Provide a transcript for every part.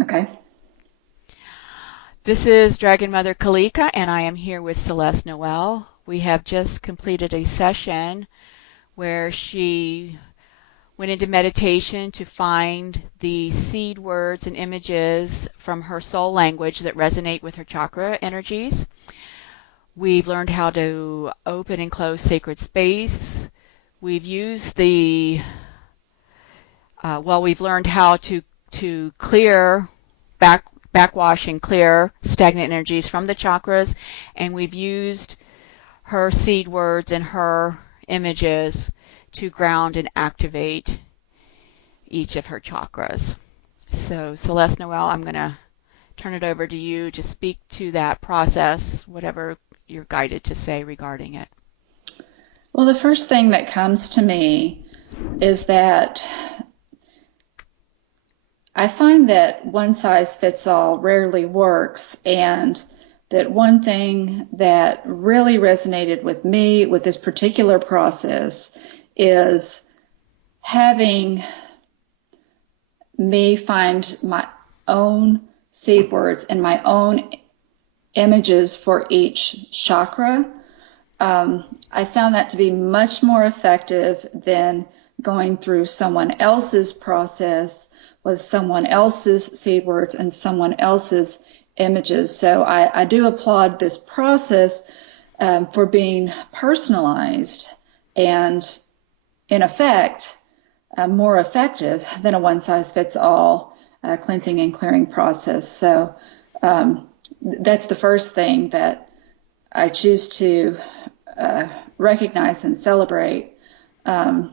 Okay. This is Dragon Mother Kalika, and I am here with Celeste Noelle. We have just completed a session where she went into meditation to find the seed words and images from her soul language that resonate with her chakra energies. We've learned how to open and close sacred space. We've used we've learned how to clear backwash and clear stagnant energies from the chakras, and we've used her seed words and her images to ground and activate each of her chakras. So, Celeste Noelle, I'm going to turn it over to you to speak to that process, whatever you're guided to say regarding it. Well, the first thing that comes to me is that I find that one size fits all rarely works, and that one thing that really resonated with me with this particular process is having me find my own seed words and my own images for each chakra. I found that to be much more effective than going through someone else's process with someone else's seed words and someone else's images. So I do applaud this process for being personalized and, in effect, more effective than a one-size-fits-all cleansing and clearing process. So that's the first thing that I choose to recognize and celebrate. One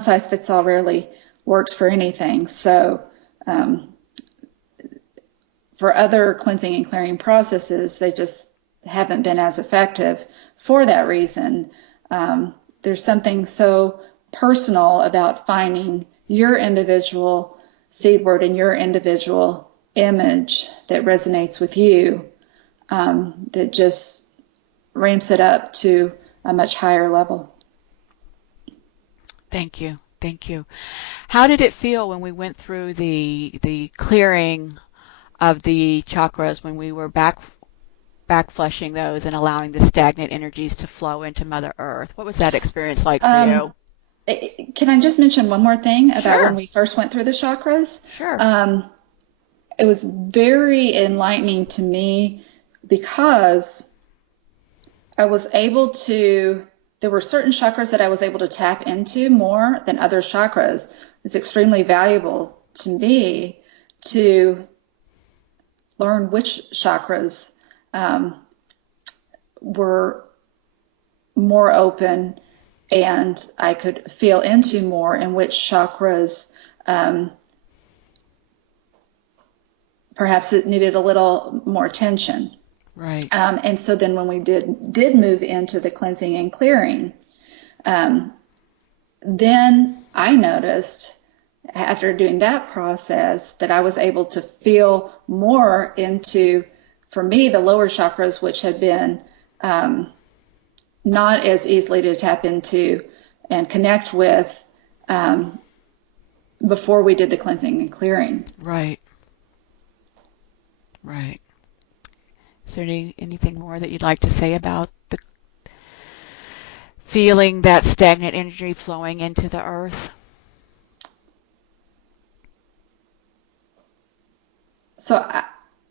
size fits all rarely works for anything. So for other cleansing and clearing processes, they just haven't been as effective for that reason. There's something so personal about finding your individual seed word and your individual image that resonates with you, that just ramps it up to a much higher level. Thank you. Thank you. How did it feel when we went through the clearing of the chakras, when we were back flushing those and allowing the stagnant energies to flow into Mother Earth? What was that experience like for you? Can I just mention one more thing about when Sure. we first went through the chakras? Sure. It was very enlightening to me because I was able to, there were certain chakras that I was able to tap into more than other chakras. It's extremely valuable to me to learn which chakras were more open and I could feel into more, and which chakras perhaps it needed a little more attention. Right. And so then when we did move into the cleansing and clearing, then I noticed after doing that process that I was able to feel more into, for me, the lower chakras, which had been not as easily to tap into and connect with before we did the cleansing and clearing. Right. Right. Is there anything more that you'd like to say about the feeling that stagnant energy flowing into the earth? So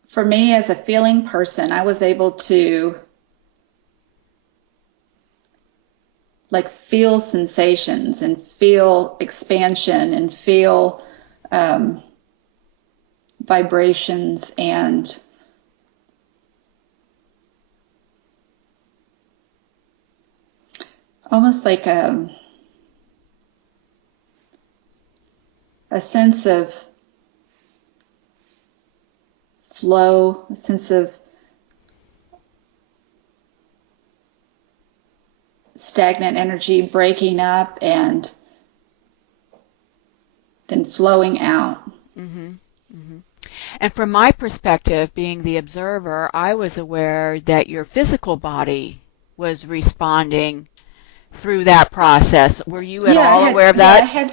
for me, as a feeling person, I was able to like feel sensations and feel expansion and feel vibrations and almost like a sense of flow, a sense of stagnant energy breaking up and then flowing out. Mm-hmm. Mm-hmm. And from my perspective, being the observer, I was aware that your physical body was responding through that process. Were you at Yeah, all aware of I that? had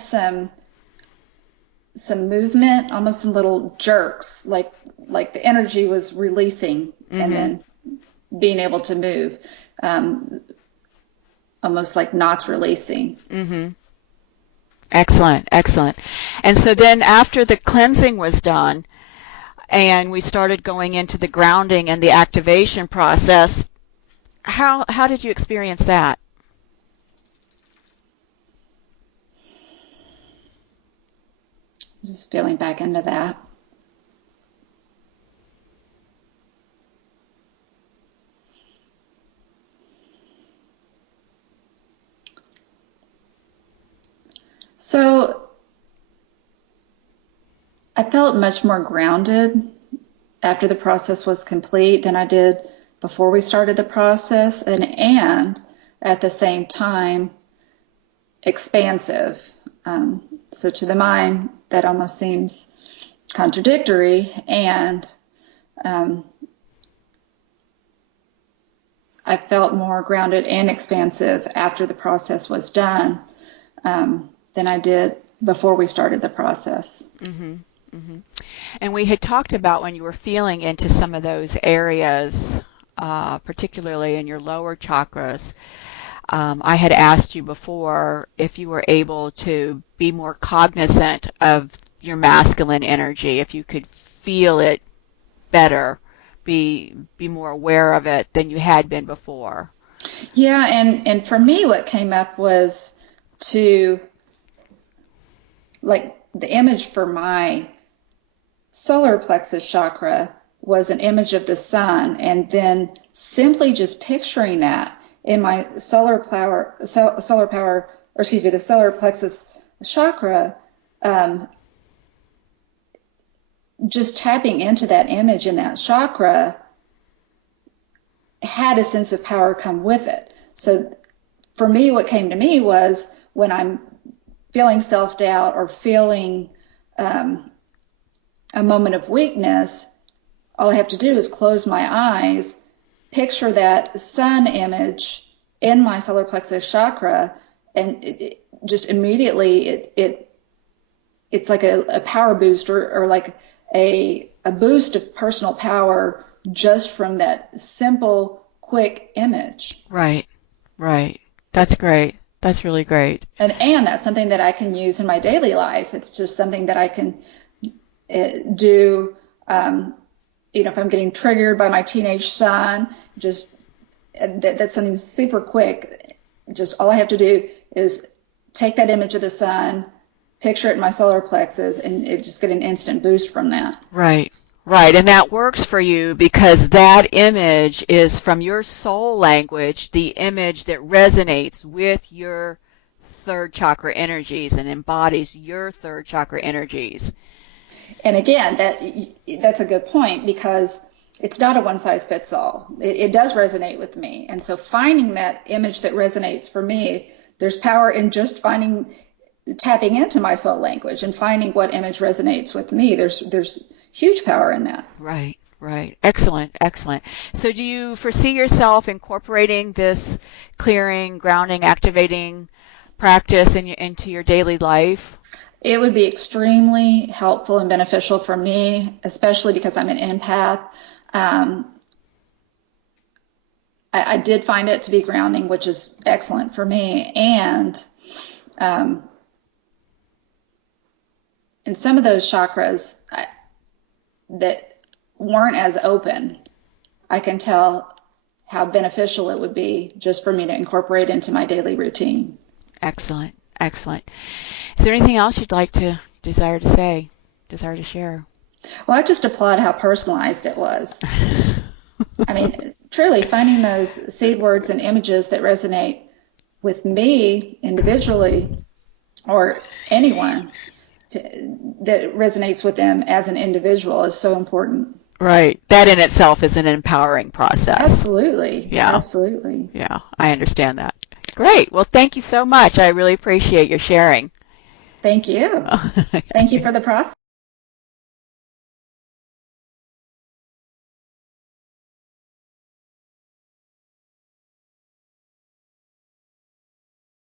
some some movement, almost some little jerks, like the energy was releasing and then being able to move, almost like knots releasing. Excellent, excellent. And so then after the cleansing was done and we started going into the grounding and the activation process, how did you experience that? Just feeling back into that. So I felt much more grounded after the process was complete than I did before we started the process, and at the same time expansive. So to the mind, that almost seems contradictory, and I felt more grounded and expansive after the process was done than I did before we started the process. And we had talked about when you were feeling into some of those areas, particularly in your lower chakras. I had asked you before if you were able to be more cognizant of your masculine energy, if you could feel it better, be more aware of it than you had been before. Yeah, and for me what came up was to, like, the image for my solar plexus chakra was an image of the sun, and then simply just picturing that in my the solar plexus chakra, just tapping into that image in that chakra had a sense of power come with it. So for me, what came to me was when I'm feeling self-doubt or feeling a moment of weakness, all I have to do is close my eyes, picture that sun image in my solar plexus chakra, and just immediately it's like a power boost or like a boost of personal power just from that simple, quick image. Right. That's great. That's really great. And that's something that I can use in my daily life. It's just something that I can do, if I'm getting triggered by my teenage son, just that's something super quick. Just all I have to do is take that image of the sun, picture it in my solar plexus, and it just get an instant boost from that. Right. And that works for you because that image is from your soul language, the image that resonates with your third chakra energies and embodies your third chakra energies. And again, that's a good point because it's not a one-size-fits-all. It does resonate with me. And so finding that image that resonates for me, there's power in just tapping into my soul language and finding what image resonates with me. There's huge power in that. Right. Excellent. So do you foresee yourself incorporating this clearing, grounding, activating practice into your daily life? It would be extremely helpful and beneficial for me, especially because I'm an empath. I did find it to be grounding, which is excellent for me. And in some of those chakras that weren't as open, I can tell how beneficial it would be just for me to incorporate into my daily routine. Excellent. Is there anything else you'd like to desire to share? Well, I just applaud how personalized it was. I mean, truly finding those seed words and images that resonate with me individually or anyone that resonates with them as an individual is so important. Right. That in itself is an empowering process. Absolutely. Yeah. Absolutely. Yeah, I understand that. Great. Well, thank you so much. I really appreciate your sharing. Thank you. Thank you for the process.